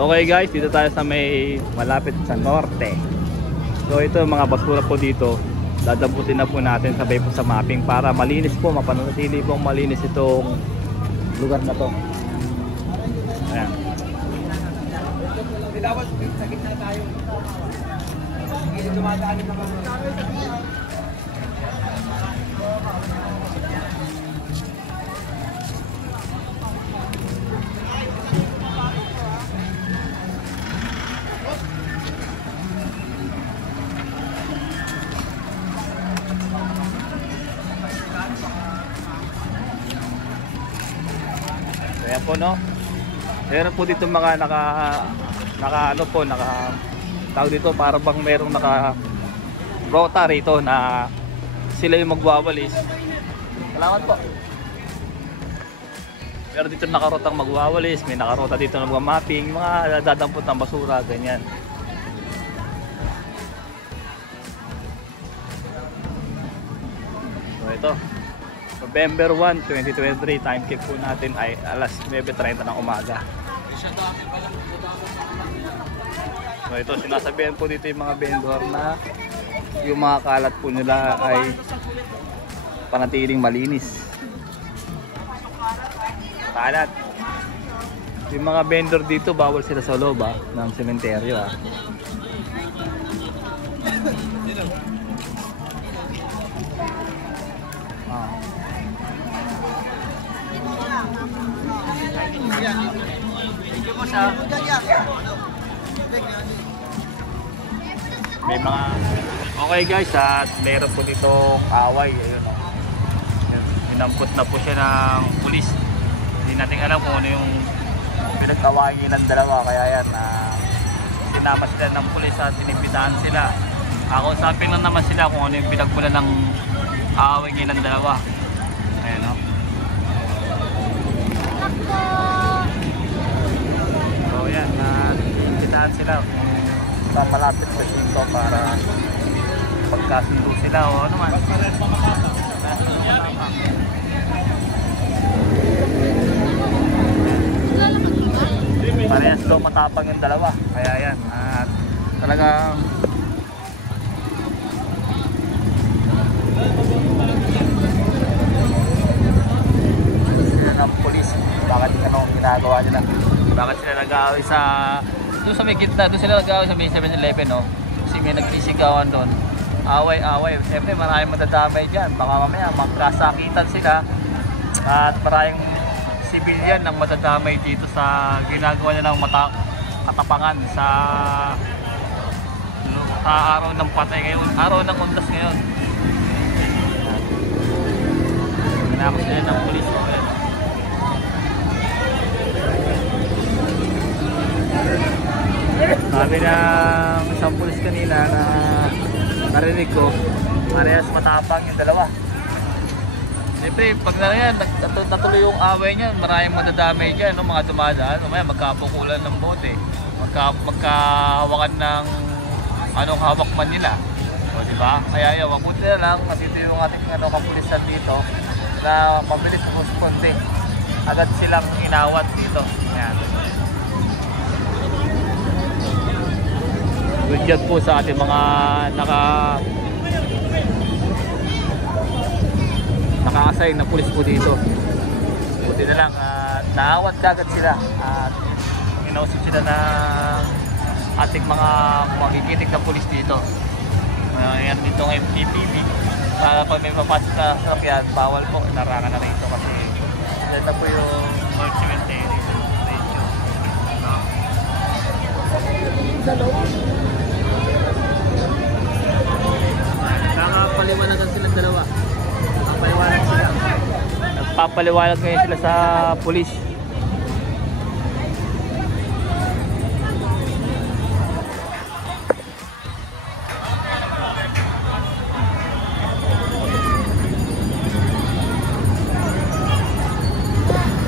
Okay guys, dito tayo sa may malapit sa norte. So ito mga basura po dito, dadamputin na po natin sabay po sa mapping para malinis po, mapanatili pong malinis itong lugar na to. Ayan. Dapat sa gitna tayo. Hindi dumadaan na ba? Ayan po no. Meron po dito mga tawag dito para bang merong rota rito na sila yung magwawalis. Salamat po. Pero dito nakarotang magwawalis, may nakarota dito ng mga mapping, mga dadampot ng basura, ganyan. So ito, November 1, 2023, time check po natin ay alas 9:30 ng umaga. So ito, sinasabihan po dito yung mga vendor na yung mga kalat po nila ay panatiling malinis. Kalat. Yung mga vendor dito, bawal sila sa loob ng sementeryo . May mga okay guys, at meron po dito away. Ayun, inampot na po siya ng pulis. Hindi natin alam kung ano yung pinag-awayan ng dalawa, kaya yan sinama sila ng pulis at sinipitaan sila. Ako usapin lang naman sila kung ano yung pinagmula ng away ng dalawa. Ayan o. So yan, sinipitaan sila papalapit sa dito para pagkasundo sila o ano man. Parehas daw matapang yung dalawa, kaya yan at talagang sila ng polis. Bakit anong ginagawa nila? Bakit sila nag-aaway doon sa may gitna, doon sila nag-aaway sa may 7-Eleven, no? Kasi may nagsisigawan doon. Away-away. Siyempre maraming madadamay dyan. Baka mamaya magkasakitan sila. At maraming civilian ang madadamay dito sa ginagawa nilang katapangan sa araw ng patay ngayon. Araw ng undas ngayon. Ginagawa sila ng pulis. Sabi ng isang pulis kanina na narinig ko, parehas matapang yung dalawa. Siyempre, pag natuloy yung away niyan, maraming madadamay dyan, no? Mga dumadaan, mamaya magkapukulan ng bote, magkahawakan ng anong hawak man nila. O, diba? Kaya wag buti na lang, dito yung ating kapulisan dito na mabilis responde. Agad silang inawat dito. Ayan. Good job po sa ating mga naka-assign na pulis po dito. Buti na lang, naawat kagad sila at inausap sila ng ating mga magigiting na pulis dito. Yan ditong MTPB. Para pag may papasok na sasakyan, bawal po, narangan na rito kasi dito po yung North Cemetery. Nakapaliwanagan silang dalawa. Nakapaliwanag sila. Nagpapaliwanag ngayon sila sa pulis.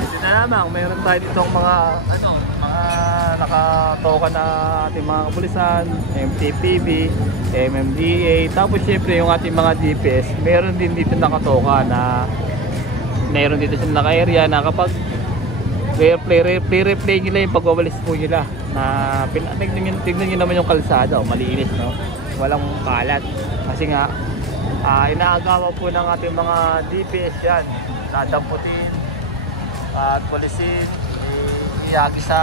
Hindi na lamang, mayroon tayo ditong mga nakatoka na ating mga kapulisan, MTPB, MMDA, tapos syempre yung ating mga DPS, meron din dito nakatoka na meron dito sa naka-area na kapag replay nila yung pagwawalis po nila. na tignan nyo naman yung kalsada, oh, malinis, no? Walang kalat kasi nga inaagawa po ng ating mga DPS yan, dadamputin at pulisin, iyagi sa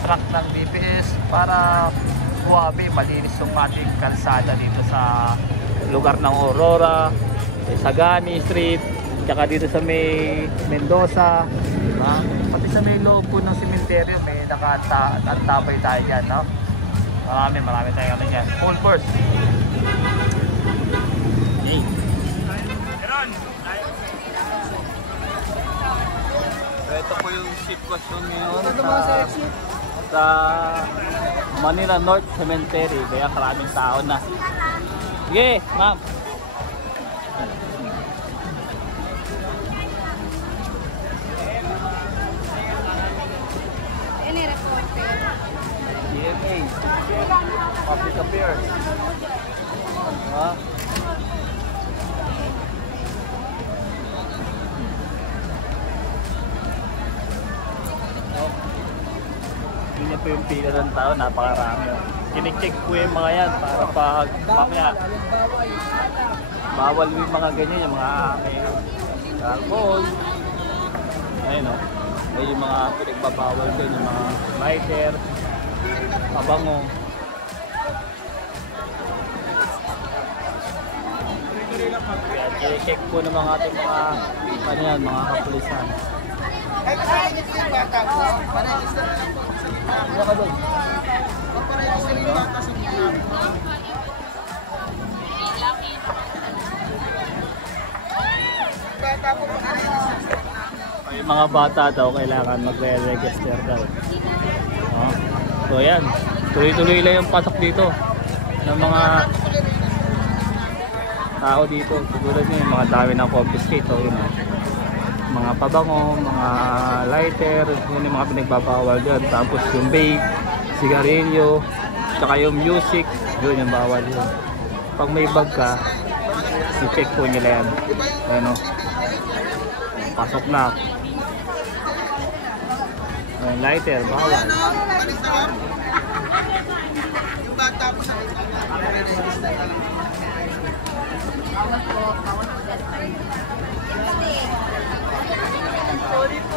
truck ng DPS para suwabe, malinis yung ating kalsada dito sa lugar ng Aurora, Sagani Street, tsaka dito sa may Mendoza, diba? Pati sa may loob po ng sementeryo may nakatabay tayo dyan, no? Marami tayong ano dyan, full course. Okay. So ito po yung sitwasyon ngayon sa Manila North Cemetery, kaya karaming tao na. Sige, ma'am. GMA, Public Affairs. Diba? Hindi po yung pila ng tao, napakarami. Kinicheck po yung mga yan para pag mamaya bawal yung mga ganyan, yung mga may alcohol. Ayun o, may yung mga pinagbabawal din, yung mga lighter, mabango. Kaya check po ng mga ating mga kanyan, mga kapulisan. Ano ka doon? Yung mga bata daw kailangan magre-register daw. So yan, tuloy-tuloy lang yung pasok dito ng mga tao dito. Tulad nyo yung mga dami ng confiscate, yun, mga pabango, mga lighter, yun yung mga pinagbabawal dyan. Tapos yung vape, sigarilyo, tsaka yung music, yun yung bawal yun. Pag may bag ka, i-check po nila yan. Ayan, pasok na. Ayan, lighter, bawal. Yung bata po sa sorry po.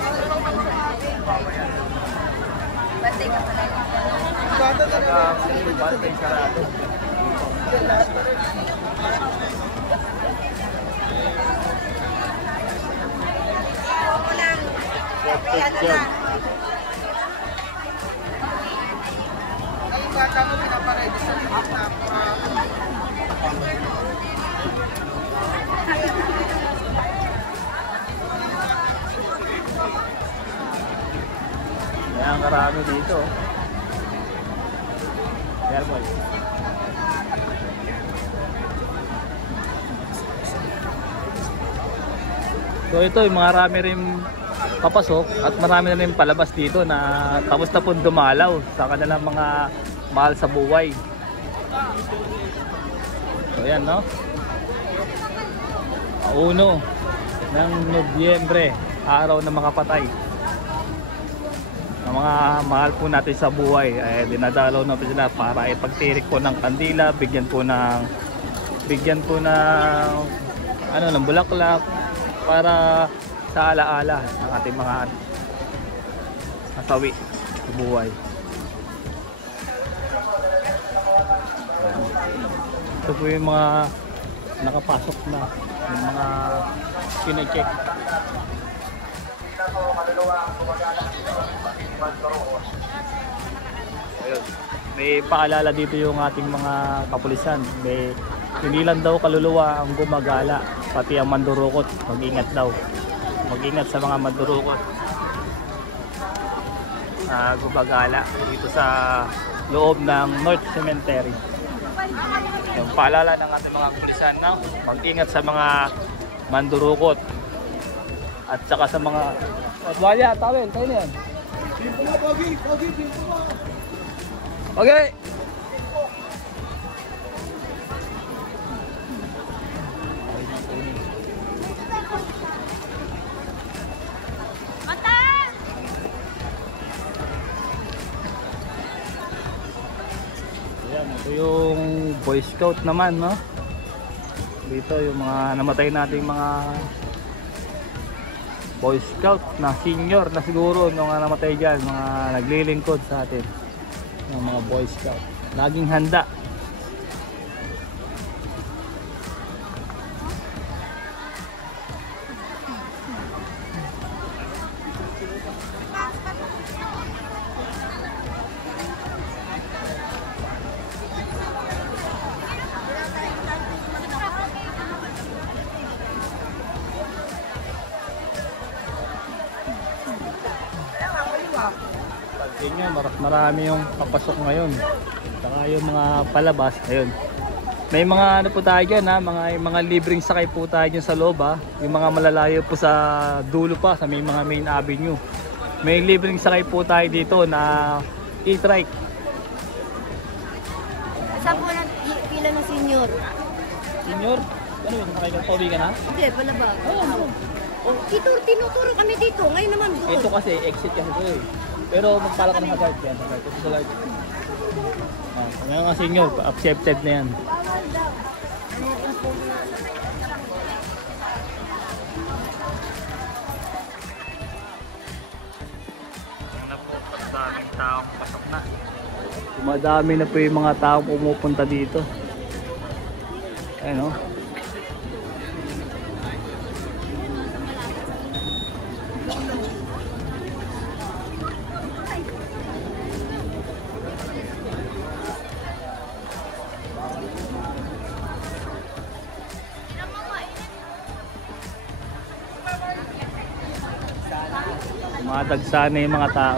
Bantay ka pala. Bata talaga. Bantay sarado. Ang bata mo pinaparedy sa likod na Kaya ang karami dito. Kaya boy. So ito yung marami rin papasok at marami na rin palabas dito na tapos na po dumalaw sa kanilang mga mahal sa buhay. So yan, no? 1 ng Nobyembre, araw ng mga patay. Ang mga mahal po natin sa buhay ay dinadalaw na po sila para ipagtirik po ng kandila, bigyan po ng ano, ng bulaklak para sa alaala ng ating mga nasawi sa buhay. Ito po yung mga nakapasok na, yung mga kine-check. Ayun. May paalala dito yung ating mga kapulisan. Hindi lang daw kaluluwa ang gumagala, pati ang mandurukot. Mag-ingat daw. Mag-ingat sa mga mandurukot. Gumagala dito sa loob ng North Cemetery. Yung paalala ng ating mga kapulisan na mag-ingat sa mga mandurukot. At saka sa mga Walya, tawin, tayo na yan. Okay. Ito yung Boy Scout naman, no? Dito yung mga namatay nating mga Boy Scout na senior na siguro nung namatay dyan, mga naglilingkod sa atin, yung mga Boy Scout laging handa. Yun, marami yung papasok ngayon. Saka yung mga palabas, ayun. May mga ano po tayo dyan, ha? Mga libreng sakay po tayo dyan sa loob, ha? Yung mga malalayo po sa dulo pa, sa may mga main avenue. May libreng sakay po tayo dito na e-trike. Saan po na pila ng senior? Senior? Ano yun? Nakikipauwi ka na? Hindi, pala ba? Oh. Tinuturo kami dito. Ngayon naman doon. Ito kasi, exit kasi ito eh. Pero magpala ka ng hazard yan. Ito sa guard. May mga senior, accepted na yan. Ano po, ang daming taong pasok na. Dumadami na po yung mga taong pumupunta dito. Ayun o. Madagsa na yung mga tao.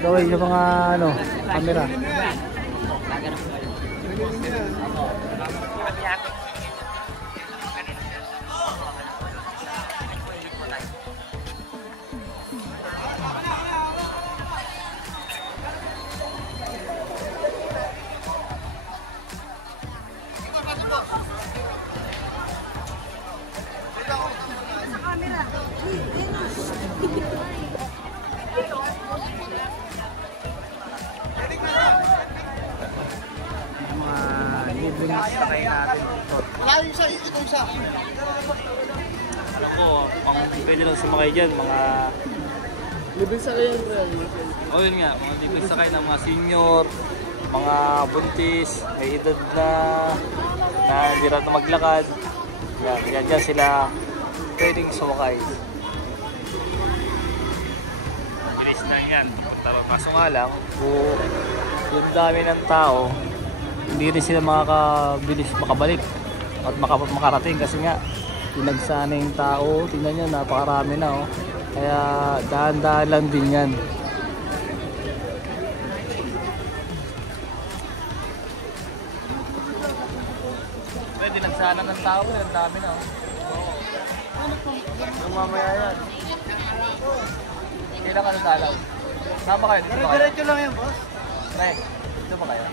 Kaway yung mga ano, camera. Sakay natin dito. Wala yung isa, ito isa. Alam ko, ang pwede lang sumakay dyan, mga... Libing sa kayo. O yun nga, mga libreng sakay ng mga senior, mga buntis, may edad na hindi rin na maglakad. Yan dyan sila pwedeng sumakay. Bilis na yan. Kaso nga lang, yung dami ng tao, hindi rin sila makakabilis makabalik at makarating kasi nga pinagsana yung tao. Tingnan nyo, napakarami na oh. Kaya dahan-dahan lang din yan. Pwede nagsana ng tao, ang dami na oh. Yung mamaya yan. Kailan ka nasalaw? Sama kayo, dito ba kayo? Diretso lang yan, boss. Nay, dito ba kayo?